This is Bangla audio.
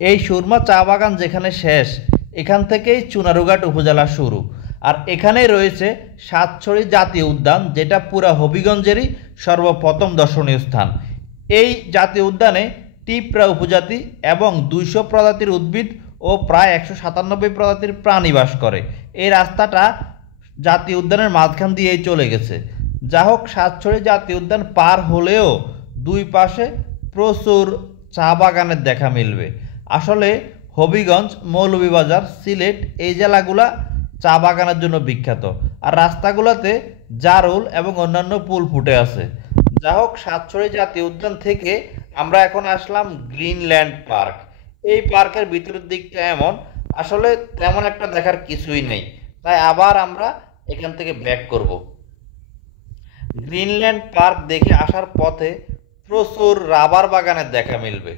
এই সুরমা চা বাগান যেখানে শেষ, এখান থেকেই চুনারুঘাট উপজেলা শুরু। আর এখানেই রয়েছে সাতছড়ি জাতীয় উদ্যান, যেটা পুরা হবিগঞ্জেরই সর্বপ্রথম দর্শনীয় স্থান। এই জাতীয় উদ্যানে টিপরা উপজাতি এবং 200 প্রজাতির উদ্ভিদ ও প্রায় 197 প্রজাতির প্রাণী বাস করে। এই রাস্তাটা জাতীয় উদ্যানের মাঝখান দিয়েই চলে গেছে। যা হোক, সাতছড়ি জাতীয় উদ্যান পার হলেও দুই পাশে প্রচুর চা বাগানের দেখা মিলবে। আসলে হবিগঞ্জ, মৌলভীবাজার, সিলেট এই জেলাগুলা চা বাগানের জন্য বিখ্যাত। আর রাস্তাগুলোতে জারুল এবং অন্যান্য ফুল ফুটে আছে। যা হোক, সাতছড়ি জাতীয় উদ্যান থেকে আমরা এখন আসলাম গ্রিনল্যান্ড পার্ক। এই পার্কের ভিতরের দিকটা এমন, আসলে তেমন একটা দেখার কিছুই নেই। তাই আবার আমরা এখান থেকে ব্যাক করব। গ্রিনল্যান্ড পার্ক দেখে আসার পথে প্রচুর রাবার বাগানের দেখা মিলবে।